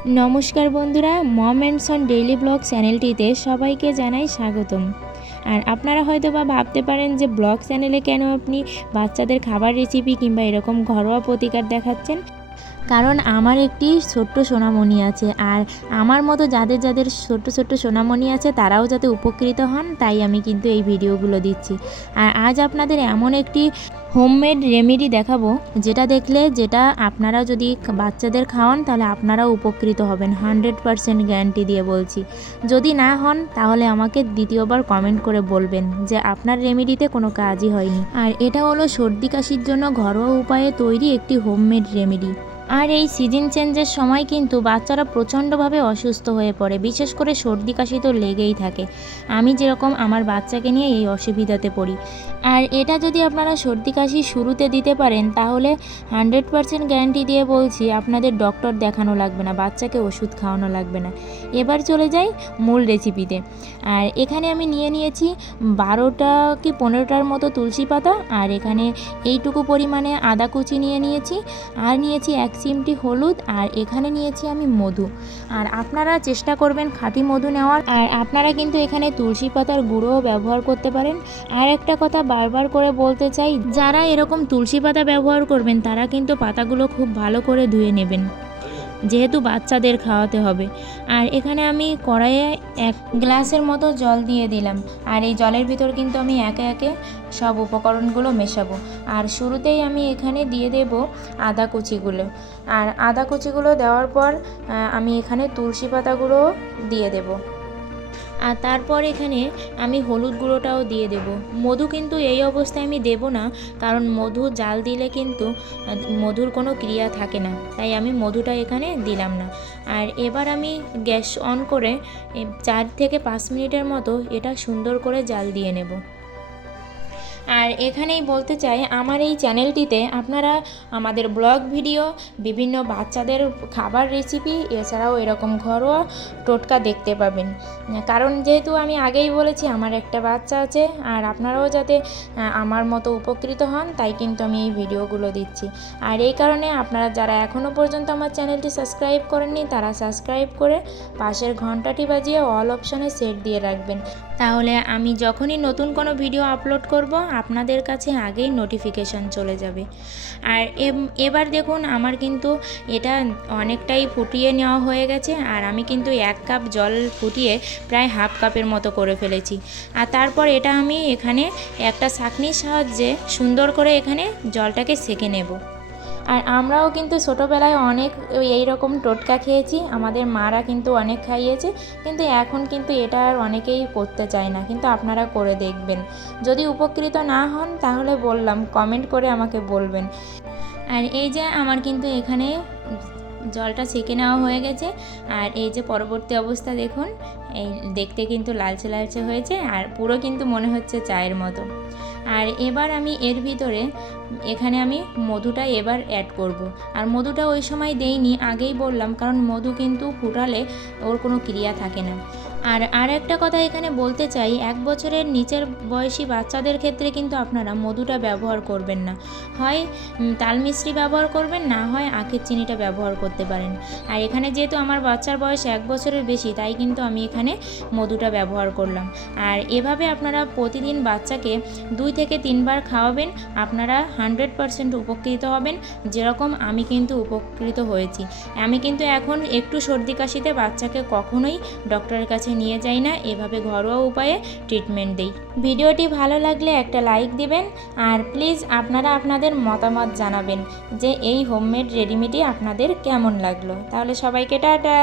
নমস্কার বন্ধুরা, mom and son daily blog চ্যানেলটিতে সবাইকে জানাই স্বাগতম। আর আপনারা হয়তো বা ভাবতে পারেন যে ব্লগ চ্যানেলে কেন আপনি বাচ্চাদের খাবার রেসিপি কিংবা এরকম ঘরোয়া প্রতিকার দেখাচ্ছেন। কারণ আমার একটি ছোট্ট সোনামণি আছে, আর আমার মতো যাদের যাদের ছোট্ট ছোট্ট সোনামণি আছে তারাও যাতে উপকৃত হন, তাই আমি কিন্তু এই ভিডিওগুলো দিচ্ছি। আর আজ আপনাদের এমন একটি হোমমেড রেমেডি দেখাবো, যেটা আপনারা যদি বাচ্চাদের খাওয়ান তাহলে আপনারাও উপকৃত হবেন, 100% গ্যারান্টি দিয়ে বলছি। যদি না হন তাহলে আমাকে দ্বিতীয়বার কমেন্ট করে বলবেন যে আপনার রেমেডিতে কোনো কাজই হয়নি। আর এটা হলো সর্দি কাশির জন্য ঘরোয়া উপায়ে তৈরি একটি হোমমেড রেমেডি। আর এই সিজন চেঞ্জের সময় কিন্তু বাচ্চারা প্রচণ্ডভাবে অসুস্থ হয়ে পড়ে, বিশেষ করে সর্দি কাশি তো লেগেই থাকে। আমি যেরকম আমার বাচ্চাকে নিয়ে এই অসুবিধাতে পড়ি। আর এটা যদি আপনারা সর্দি কাশি শুরুতে দিতে পারেন তাহলে 100% গ্যারান্টি দিয়ে বলছি আপনাদের ডক্টর দেখানো লাগবে না, বাচ্চাকে ওষুধ খাওয়ানো লাগবে না। এবার চলে যাই মূল রেসিপিতে। আর এখানে আমি নিয়েছি 12টা কি 15টার মতো তুলসী পাতা, আর এখানে এইটুকু পরিমাণে আদা কুচি নিয়েছি, আর নিয়েছি 1 চিমটি হলুদ, আর এখানে নিয়েছি আমি মধু। আর আপনারা চেষ্টা করবেন খাঁটি মধু নেওয়ার। আর আপনারা কিন্তু এখানে তুলসী পাতার গুঁড়োও ব্যবহার করতে পারেন। আর একটা কথা বারবার করে বলতে চাই, যারা এরকম তুলসী পাতা ব্যবহার করবেন তারা কিন্তু পাতাগুলো খুব ভালো করে ধুয়ে নেবেন, যেহেতু বাচ্চাদের খাওয়াতে হবে। আর এখানে আমি কড়াইয়ে 1 গ্লাসের মতো জল দিয়ে দিলাম, আর এই জলের ভিতর কিন্তু আমি একে একে সব উপকরণগুলো মেশাবো। আর শুরুতেই আমি এখানে দিয়ে দেব আদা কুচিগুলো। আর আদা কুচিগুলো দেওয়ার পর আমি এখানে তুলসী পাতাগুলো দিয়ে দেব। আর তারপর এখানে আমি হলুদ গুঁড়োটাও দিয়ে দেব। মধু কিন্তু এই অবস্থায় আমি দেব না, কারণ মধু জাল দিলে কিন্তু মধুর কোনো ক্রিয়া থাকে না, তাই আমি মধুটা এখানে দিলাম না। আর এবার আমি গ্যাস অন করে 4 থেকে 5 মিনিটের মতো এটা সুন্দর করে জাল দিয়ে নেব। আর এখানেই বলতে চাই, আমার এই চ্যানেলটিতে আপনারা আমাদের ব্লগ ভিডিও, বিভিন্ন বাচ্চাদের খাবার রেসিপি, এছাড়াও এরকম ঘরোয়া টোটকা দেখতে পাবেন। কারণ যেহেতু আমি আগেই বলেছি আমার একটা বাচ্চা আছে, আর আপনারাও যাতে আমার মতো উপকৃত হন, তাই কিন্তু আমি এই ভিডিওগুলো দিচ্ছি। আর এই কারণে আপনারা যারা এখনও পর্যন্ত আমার চ্যানেলটি সাবস্ক্রাইব করেননি তারা সাবস্ক্রাইব করে পাশের ঘন্টাটি বাজিয়ে অল অপশানে সেট দিয়ে রাখবেন, তাহলে আমি যখনই নতুন কোনো ভিডিও আপলোড করব আপনাদের কাছে আগেই নোটিফিকেশান চলে যাবে। আর এবার দেখুন আমার কিন্তু এটা অনেকটাই ফুটিয়ে নেওয়া হয়ে গেছে, আর আমি কিন্তু 1 কাপ জল ফুটিয়ে প্রায় হাফ কাপের মতো করে ফেলেছি। আর তারপর এটা আমি এখানে একটা ছাঁকনির সাহায্যে সুন্দর করে এখানে জলটাকে সেঁকে নেব। আর আমরাও কিন্তু ছোটোবেলায় অনেক এই রকম টোটকা খেয়েছি, আমাদের মারা কিন্তু অনেক খাইয়েছে, কিন্তু এখন কিন্তু এটা আর অনেকেই করতে চায় না, কিন্তু আপনারা করে দেখবেন। যদি উপকৃত না হন তাহলে বললাম কমেন্ট করে আমাকে বলবেন। আর এই যে আমার কিন্তু এখানে জলটা ছেঁকে নেওয়া হয়ে গেছে, আর এই যে পরবর্তী অবস্থা দেখুন, এই দেখতে কিন্তু লালচে লালচে হয়েছে, আর পুরো কিন্তু মনে হচ্ছে চায়ের মতো। আর এবার আমি এর ভিতরে এখানে আমি মধুটা এবার অ্যাড করব। আর মধুটা ওই সময় দেইনি, আগেই বললাম, কারণ মধু কিন্তু ফুটালে ওর কোনো ক্রিয়া থাকে না। আর একটা কথা এখানে বলতে চাই, 1 বছরের নিচের বয়সী বাচ্চাদের ক্ষেত্রে কিন্তু আপনারা মধুটা ব্যবহার করবেন না, হয় তাল মিশ্রি ব্যবহার করবেন, না হয় আখের চিনিটা ব্যবহার করতে পারেন। আর এখানে যেহেতু আমার বাচ্চার বয়স 1 বছরের বেশি, তাই কিন্তু আমি এখানে মধুটা ব্যবহার করলাম। আর এভাবে আপনারা প্রতিদিন বাচ্চাকে 2 থেকে 3 বার খাওয়াবেন, আপনারা 100% উপকৃত হবেন, যেরকম আমি কিন্তু উপকৃত হয়েছি। আমি কিন্তু এখন একটু সর্দি কাশিতে বাচ্চাকে কখনোই ডক্টরের কাছে নিয়ে যাই না, এভাবে ঘরোয়া উপায়ে ট্রিটমেন্ট দিই। ভিডিওটি ভালো লাগলে একটা লাইক দিবেন, আর প্লিজ আপনারা আপনাদের মতামত জানাবেন যে এই হোমমেড রেডিমেডি আপনাদের কেমন লাগলো। তাহলে সবাইকে টাটা।